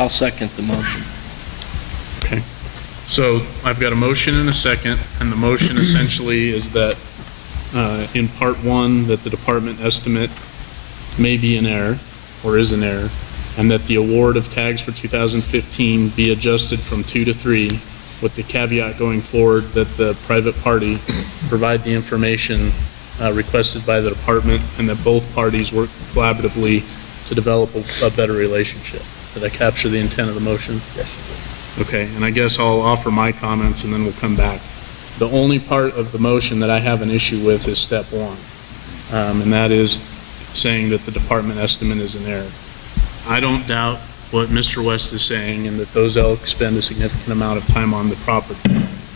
I'll second the motion. Okay. So I've got a motion and a second, and the motion essentially is that in part 1 that the department estimate may be in error or is in error, and that the award of tags for 2015 be adjusted from 2 to 3, with the caveat going forward that the private party provide the information requested by the department, and that both parties work collaboratively to develop a better relationship. Did I capture the intent of the motion? Yes. Okay, and I guess I'll offer my comments and then we'll come back. The only part of the motion that I have an issue with is step 1, and that is saying that the department estimate is in error. I don't doubt what Mr. West is saying and that those elk spend a significant amount of time on the property.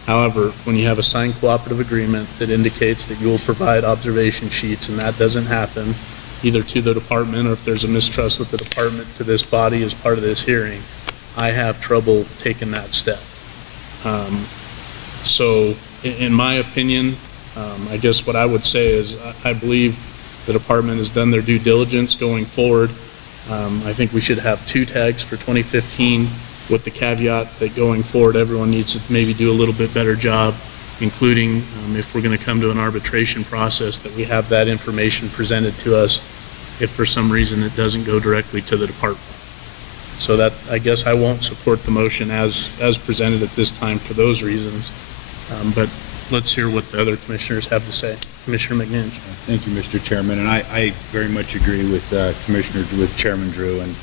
However, when you have a signed cooperative agreement that indicates that you will provide observation sheets and that doesn't happen, either to the department or if there's a mistrust with the department to this body as part of this hearing, I have trouble taking that step. So in my opinion, I guess what I would say is I believe the department has done their due diligence going forward. I think we should have 2 tags for 2015 with the caveat that going forward everyone needs to maybe do a little bit better job, including if we're going to come to an arbitration process, that we have that information presented to us if for some reason it doesn't go directly to the department. So that, I guess I won't support the motion as presented at this time for those reasons. But let's hear what the other commissioners have to say. Commissioner McNinch. Thank you, Mr. Chairman, and I very much agree with with Chairman Drew, and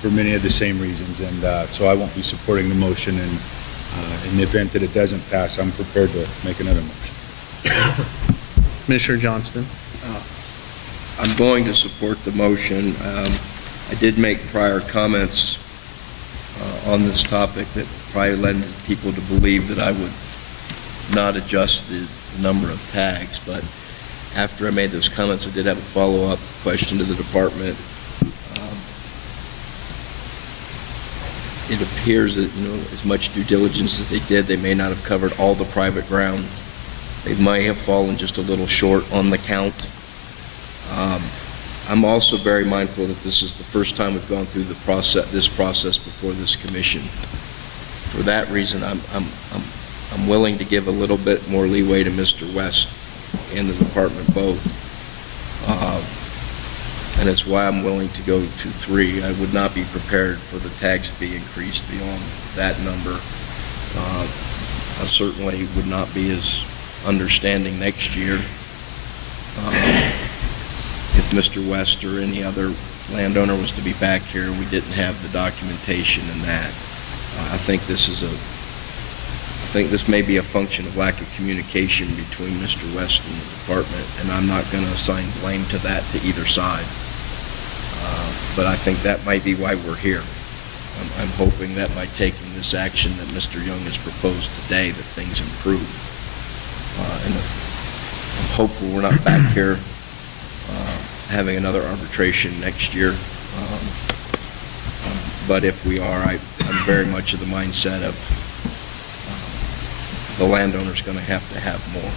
for many of the same reasons, and so I won't be supporting the motion, and in the event that it doesn't pass, I'm prepared to make another motion. Commissioner Johnston. I'm going to support the motion. I did make prior comments on this topic that probably led people to believe that I would not adjust the number of tags, but after I made those comments, I did have a follow-up question to the department. It appears that, as much due diligence as they did, they may not have covered all the private ground. They might have fallen just a little short on the count. I'm also very mindful that this is the first time we've gone through this process before this commission. For that reason, I'm willing to give a little bit more leeway to Mr. West and the department both. And it's why I'm willing to go to 3. I would not be prepared for the tags to be increased beyond that number. I certainly would not be as understanding next year if Mr. West or any other landowner was to be back here. We didn't have the documentation in that. I think this may be a function of lack of communication between Mr. West and the department, and I'm not going to assign blame to that to either side. But I think that might be why we're here. I'm hoping that by taking this action that Mr. Young has proposed today, that things improve. And I'm hopeful we're not back here having another arbitration next year. But if we are, I'm very much of the mindset of the landowner's going to have more.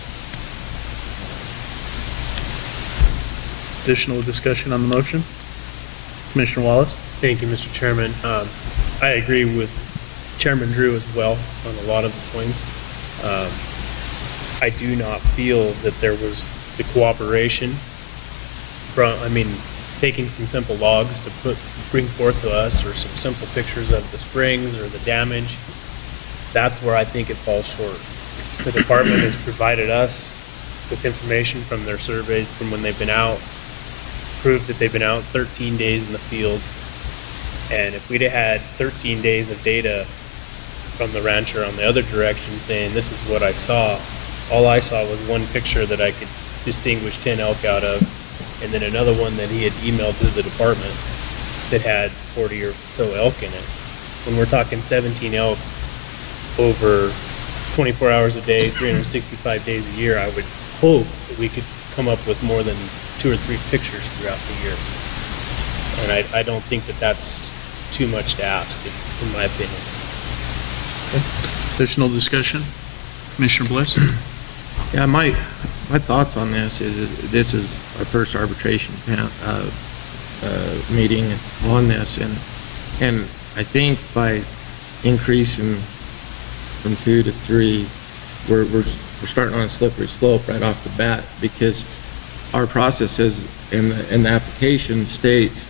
Additional discussion on the motion? Commissioner Wallace. Thank you, Mr. Chairman. I agree with Chairman Drew as well on a lot of the points. I do not feel that there was the cooperation from, taking some simple logs to bring forth to us, or some simple pictures of the springs or the damage. That's where I think it falls short. The department has provided us with information from their surveys from when they've been out, proved that they've been out 13 days in the field. And if we'd have had 13 days of data from the rancher on the other direction saying, this is what I saw, all I saw was one picture that I could distinguish 10 elk out of, and then another one that he had emailed to the department that had 40 or so elk in it. When we're talking 17 elk over 24 hours a day, 365 days a year, I would hope that we could come up with more than 2 or 3 pictures throughout the year. And I don't think that that's too much to ask, in my opinion. Okay. Additional discussion? Commissioner Bliss? Yeah, my thoughts on this is our first arbitration meeting on this, and I think by increasing from 2 to 3, we're starting on a slippery slope right off the bat, because our process is in the application states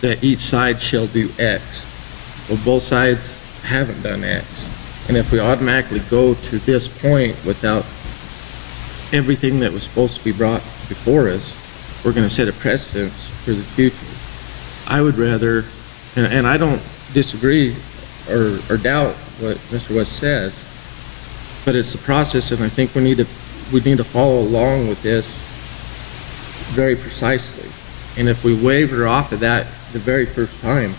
that each side shall do X. Well, both sides haven't done X, and if we automatically go to this point without everything that was supposed to be brought before us, we're going to set a precedence for the future. I would rather, and I don't disagree or doubt what Mr. West says, but it's the process, and I think we need to follow along with this very precisely. And if we waver off of that the very first time,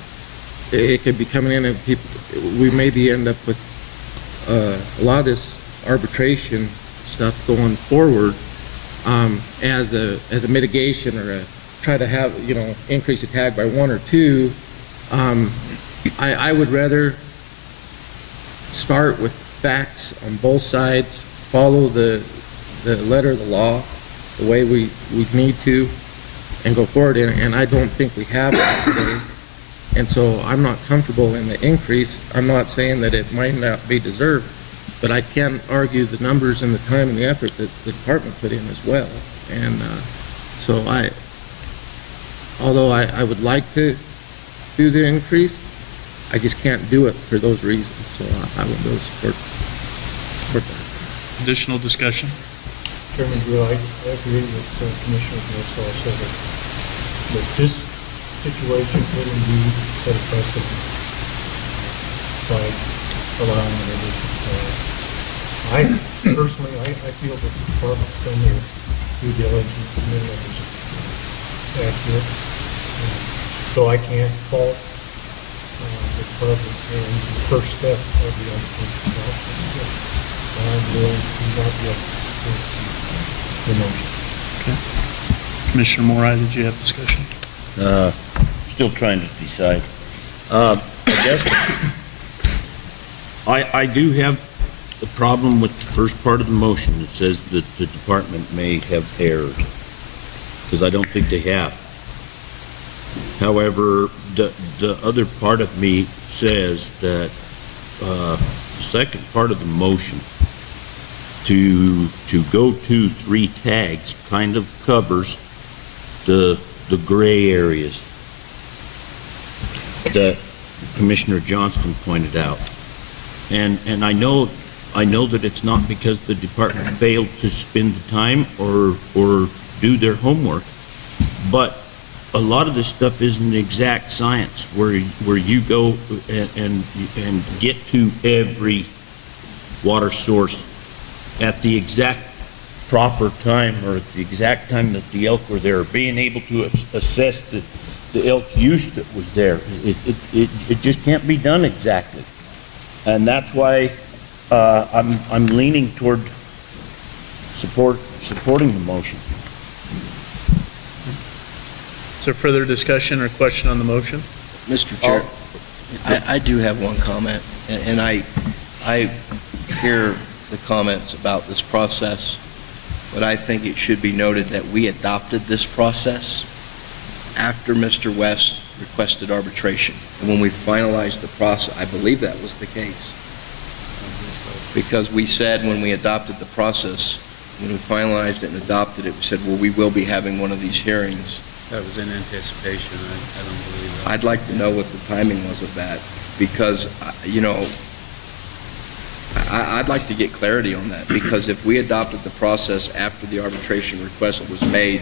it could be coming in, and we maybe end up with a lot of this arbitration stuff going forward as a mitigation, or try to have, increase the tag by 1 or 2. I would rather start with facts on both sides, follow the letter of the law the way we need to, and go forward. And I don't think we have that today. And so I'm not comfortable in the increase. I'm not saying that it might not be deserved, but I can argue the numbers and the time and the effort that the department put in as well. And so although I would like to do the increase, I just can't do it for those reasons. So I would go support that. Additional discussion? Chairman Drew, I agree with Commissioner Westall said that this situation could indeed set a precedent by allowing an additional tag. I personally, I feel that the department's done their due diligence and their numbers accurate. So I can't fault the department, and the first step of the application process. I'm willing to not yet the motion. Okay. Commissioner Morai, did you have discussion? Still trying to decide. I guess I do have a problem with the first part of the motion that says that the department may have erred, because I don't think they have. However, the other part of me says that the second part of the motion to go to 3 tags kind of covers the gray areas that Commissioner Johnston pointed out. And I know that it's not because the department failed to spend the time or do their homework, but a lot of this stuff isn't exact science where you go and get to every water source at the exact proper time, or at the exact time that the elk were there, being able to assess the elk use that was there. It just can't be done exactly. And that's why I'm leaning toward supporting the motion. Is there further discussion or question on the motion? Mr. Chair, I do have one comment, and I hear the comments about this process, but I think it should be noted that we adopted this process after Mr. West requested arbitration. And when we finalized the process, I believe that was the case. Because we said when we adopted the process, when we finalized it and adopted it, we said, well, we will be having one of these hearings. That was in anticipation. I don't believe that. I'd like to know what the timing was of that, because, I'd like to get clarity on that, because if we adopted the process after the arbitration request was made,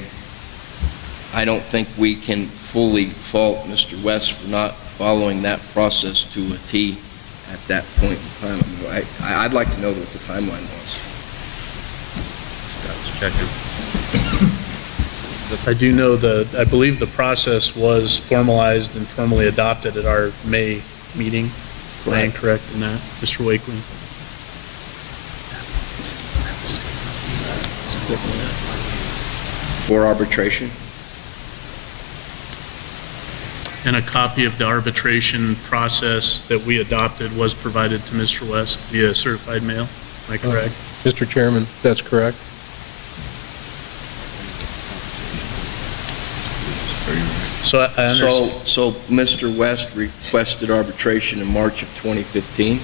I don't think we can fully fault Mr. West for not following that process to a T at that point in time. I'd like to know what the timeline was. I do know I believe the process was formalized and formally adopted at our May meeting. Am I correct in that, Mr. Wakeling? For arbitration? And a copy of the arbitration process that we adopted was provided to Mr. West via certified mail. Am I correct? Mr. Chairman, that's correct. So I understand. So Mr. West requested arbitration in March of 2015,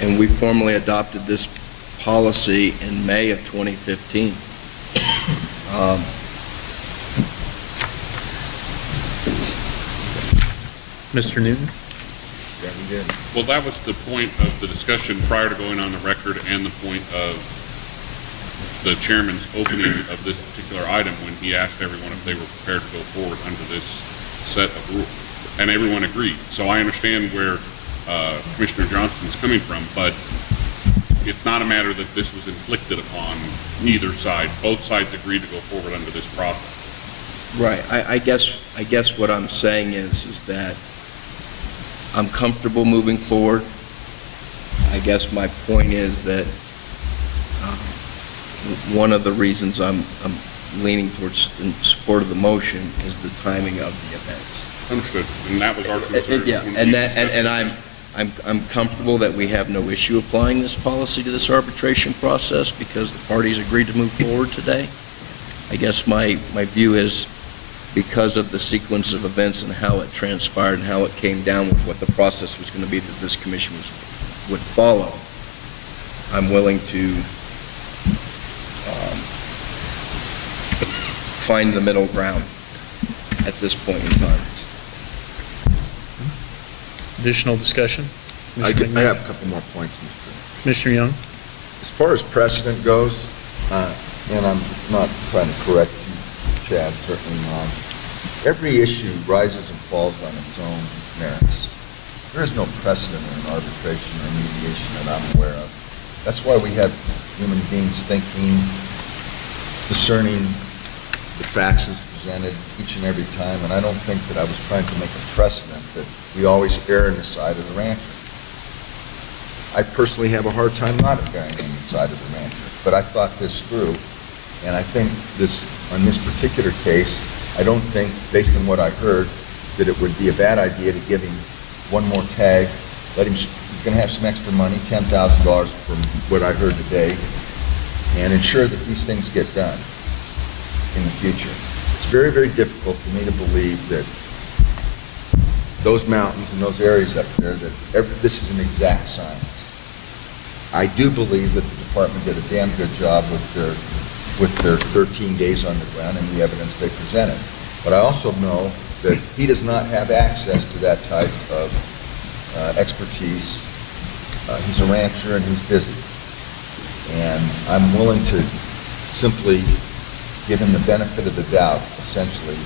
and we formally adopted this policy in May of 2015. Mr. Newton? Well, that was the point of the discussion prior to going on the record and the point of the chairman's opening of this particular item when he asked everyone if they were prepared to go forward under this set of rules. And everyone agreed. So I understand where Commissioner Johnston's coming from, but it's not a matter that this was inflicted upon either side. Both sides agreed to go forward under this process. Right. I guess what I'm saying is that I'm comfortable moving forward. I guess my point is that one of the reasons I'm leaning towards in support of the motion is the timing of the events. Understood. And that was our concern. Yeah, and I'm comfortable that we have no issue applying this policy to this arbitration process because the parties agreed to move forward today. I guess my view is because of the sequence of events and how it transpired and how it came down with what the process was going to be that this commission would follow, I'm willing to find the middle ground at this point in time. Additional discussion? I Commissioner have a couple more points, Mr. Commissioner Young? As far as precedent goes, and I'm not trying to correct you, Chad, certainly not. Every issue rises and falls on its own merits. There is no precedent in arbitration or mediation that I'm aware of. That's why we have human beings thinking, discerning the facts as presented each and every time, and I don't think that I was trying to make a precedent that we always err on the side of the rancher. I personally have a hard time not erring on the side of the rancher, but I thought this through, and I think on this particular case, I don't think, based on what I heard, that it would be a bad idea to give him one more tag, he's going to have some extra money, $10,000 from what I heard today, and ensure that these things get done in the future. It's very, very difficult for me to believe that those mountains and those areas up there, this is an exact science. I do believe that the department did a damn good job with their 13 days on the ground and the evidence they presented. But I also know that he does not have access to that type of expertise. He's a rancher and he's busy. And I'm willing to simply give him the benefit of the doubt, essentially,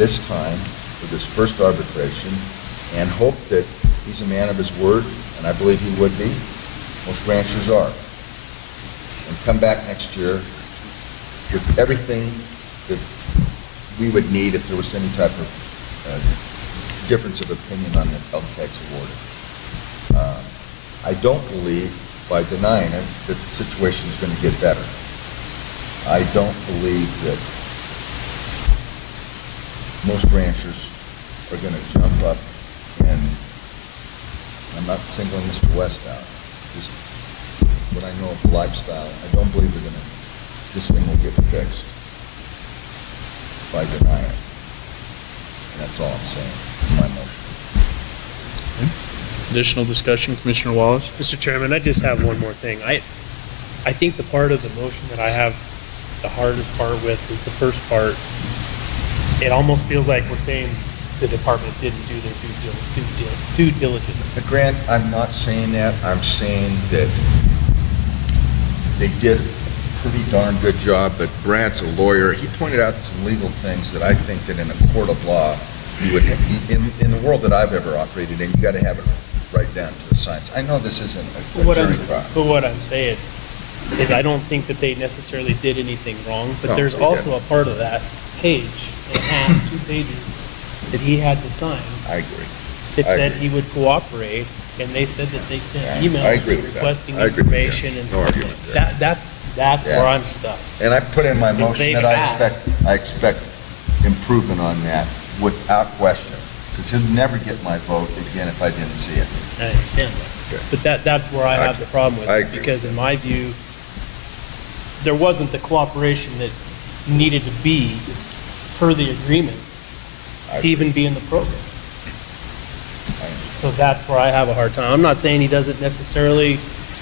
this time for this first arbitration, and hope that he's a man of his word, and I believe he would be. Most ranchers are. And come back next year with everything that we would need if there was any type of difference of opinion on the LTAGs awarded. I don't believe, by denying it, that the situation is going to get better. I don't believe that most ranchers are going to jump up and, I'm not singling Mr. West out, just what I know of the lifestyle, I don't believe this thing will get fixed by denying it. And that's all I'm saying in my motion. Additional discussion, Commissioner Wallace? Mr. Chairman, I just have one more thing. I think the part of the motion that I have the hardest part with is the first part. It almost feels like we're saying the department didn't do their due diligence. Grant, I'm not saying that. I'm saying that they did a pretty darn good job, but Brant's a lawyer. He pointed out some legal things that I think that in a court of law, you would have, in the world that I've ever operated in, you got to have it right down to a science. I know this isn't a jury trial. But what I'm saying is I don't think that they necessarily did anything wrong, but No, there's they also didn't. a part of that page and a half, 2 pages, that he had to sign. I agree. That I said agree. he would cooperate, and they said that they sent Yeah, I emails agree with that. requesting I agree with that. information and No stuff. argument there. That's Yeah. where I'm stuck. And I put in my Because motion they that asked. I expect improvement on that without question, because he'll never get my vote again if I didn't see it. I understand that. Okay. But that's where I have the problem with I it, agree. because in my view, there wasn't the cooperation that needed to be per the agreement to even be in the program. So that's where I have a hard time. I'm not saying he doesn't necessarily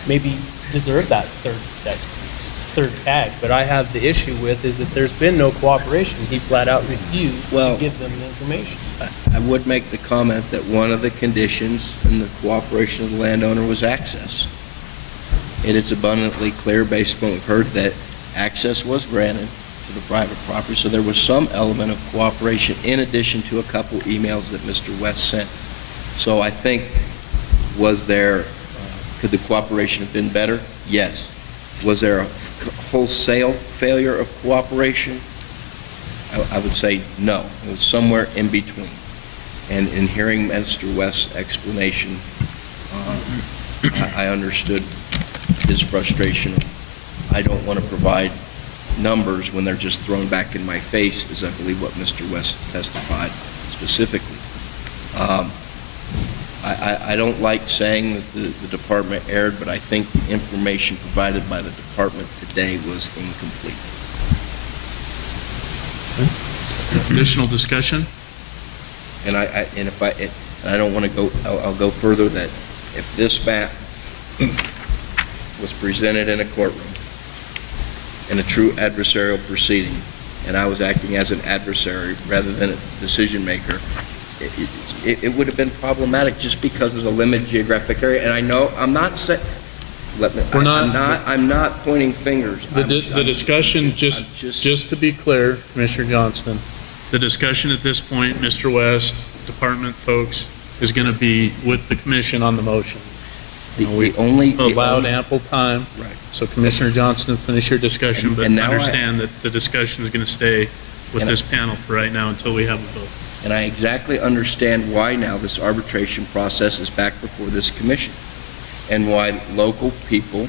maybe deserve that third tag, but I have the issue with is that there's been no cooperation. He flat out refused to give them the information. I would make the comment that one of the conditions in the cooperation of the landowner was access. It is abundantly clear, based upon what we've heard, that access was granted to the private property, so there was some element of cooperation in addition to a couple emails that Mr. West sent. So I think, could the cooperation have been better? Yes. Was there a wholesale failure of cooperation? I would say no. It was somewhere in between. And in hearing Mr. West's explanation, I understood his frustration. I don't want to provide numbers when they're just thrown back in my face, is I believe what Mr. West testified specifically. I don't like saying that the department erred, but I think the information provided by the department today was incomplete. Okay. Additional discussion? And I don't want to go. I'll go further. That if this map was presented in a courtroom in a true adversarial proceeding, and I was acting as an adversary rather than a decision maker, it would have been problematic just because of the limited geographic area. And I know I'm not saying. I'm not pointing fingers. The discussion, just to be clear, Commissioner Johnston, the discussion at this point, Mr. West, department folks, is going to be with the commission on the motion. We allowed ample time. Right. So Commissioner Johnston, finish your discussion, but understand that the discussion is going to stay with this panel for right now until we have a vote. And I exactly understand why now this arbitration process is back before this commission, and why local people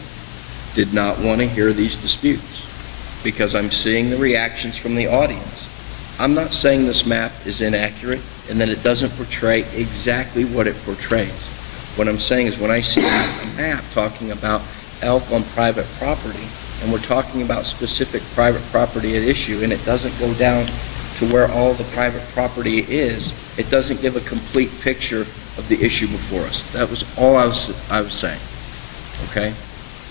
did not want to hear these disputes, because I'm seeing the reactions from the audience. I'm not saying this map is inaccurate and that it doesn't portray exactly what it portrays. What I'm saying is when I see a map talking about elk on private property, and we're talking about specific private property at issue, and it doesn't go down to where all the private property is, it doesn't give a complete picture of the issue before us. That was all I was saying. Okay?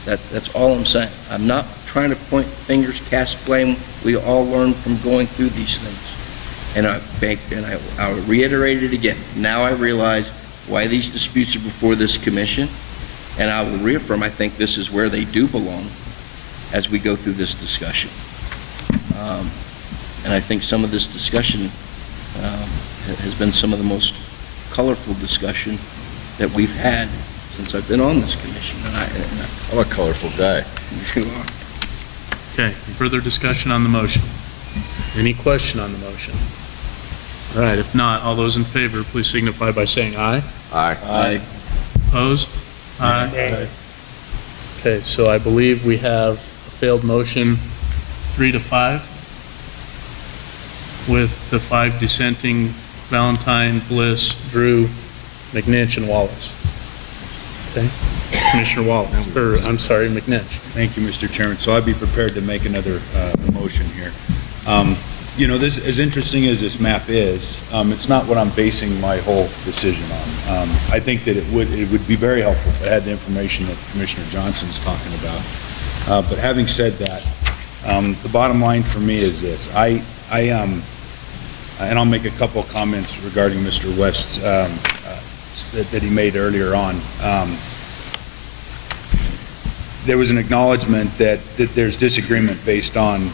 That's all I'm saying. I'm not trying to point fingers, cast blame. We all learn from going through these things. And I'll reiterate it again. Now I realize why these disputes are before this commission, and I will reaffirm I think this is where they do belong as we go through this discussion. And I think some of this discussion has been some of the most colorful discussion that we've had since I've been on this commission. I'm a colorful guy. You are. Okay, further discussion on the motion? Any question on the motion? All right, if not, all those in favor, please signify by saying aye. Aye. Aye. Opposed? Aye. Aye. Okay, so I believe we have a failed motion 3-5 with the 5 dissenting: Valentine, Bliss, Drew, McNinch, and Wallace. Okay, Commissioner Wallace, or I'm sorry, McNinch. Thank you, Mr. Chairman. So I'd be prepared to make another motion here. You know, this, as interesting as this map is, it's not what I'm basing my whole decision on. I think that it would be very helpful if I had the information that Commissioner Johnson's talking about. But having said that, the bottom line for me is this: and I'll make a couple of comments regarding Mr. West's that he made earlier on. There was an acknowledgement that there's disagreement based on,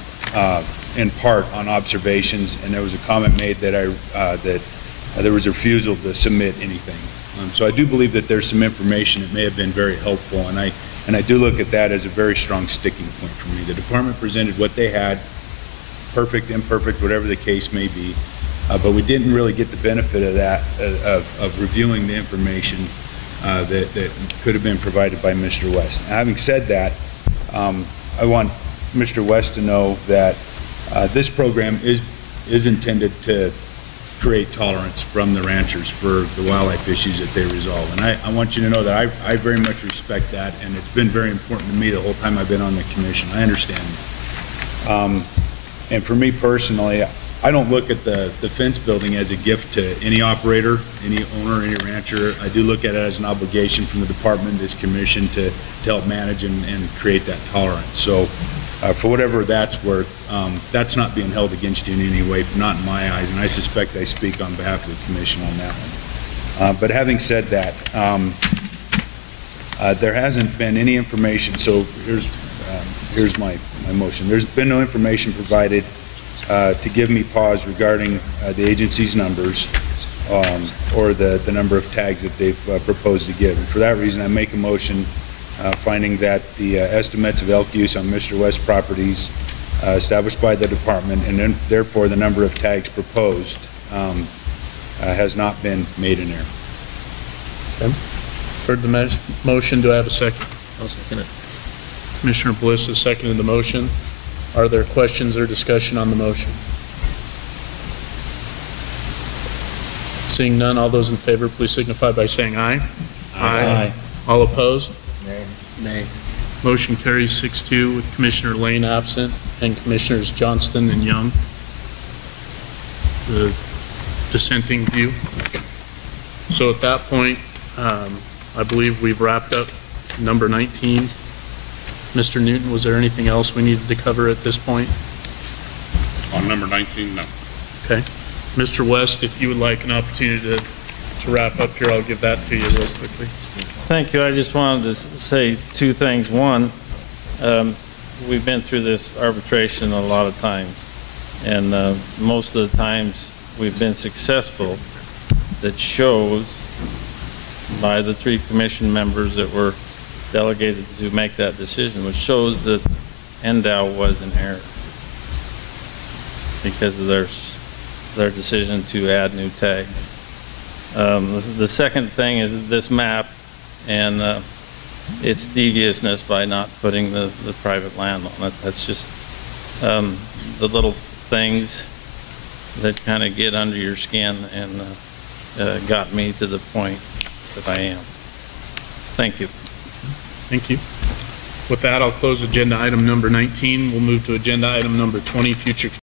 in part, on observations, and there was a comment made that there was a refusal to submit anything. So I do believe that there's some information that may have been very helpful, and I do look at that as a very strong sticking point for me. The department presented what they had, perfect, imperfect, whatever the case may be, but we didn't really get the benefit of that, of reviewing the information that could have been provided by Mr. West. Now, having said that, I want Mr. West to know that this program is intended to create tolerance from the ranchers for the wildlife issues that they resolve. And I want you to know that I very much respect that, and it's been very important to me the whole time I've been on the commission. I understand that. And for me personally, I don't look at the fence building as a gift to any operator, any owner, any rancher. I do look at it as an obligation from the department, this commission, to help manage and create that tolerance. So for whatever that's worth, that's not being held against you in any way, not in my eyes, and I suspect I speak on behalf of the commission on that one. But having said that, there hasn't been any information, so here's my motion. There's been no information provided to give me pause regarding the agency's numbers or the number of tags that they've proposed to give. And for that reason, I make a motion finding that the estimates of elk use on Mr. West properties established by the department, and then therefore the number of tags proposed, has not been made in error. Okay. Heard the motion. Do I have a second? I'll second it. Commissioner Bliss has seconded the motion. Are there questions or discussion on the motion? Seeing none, all those in favor, please signify by saying aye. Aye. All opposed? Nay. Nay. Motion carries 6-2 with Commissioner Lane absent and Commissioners Johnston and Young. The dissenting view. So at that point, I believe we've wrapped up number 19. Mr. Newton, was there anything else we needed to cover at this point? On number 19, no. Okay. Mr. West, if you would like an opportunity to wrap up here, I'll give that to you real quickly. Thank you. I just wanted to say two things. One, we've been through this arbitration a lot of times, and most of the times we've been successful. That shows by the 3 commission members that were delegated to make that decision, which shows that NDOW was in error because of their decision to add new tags. The second thing is this map and its deviousness by not putting the private land on it. That's just the little things that kind of get under your skin and got me to the point that I am. Thank you. Thank you. With that, I'll close agenda item number 19. We'll move to agenda item number 20, future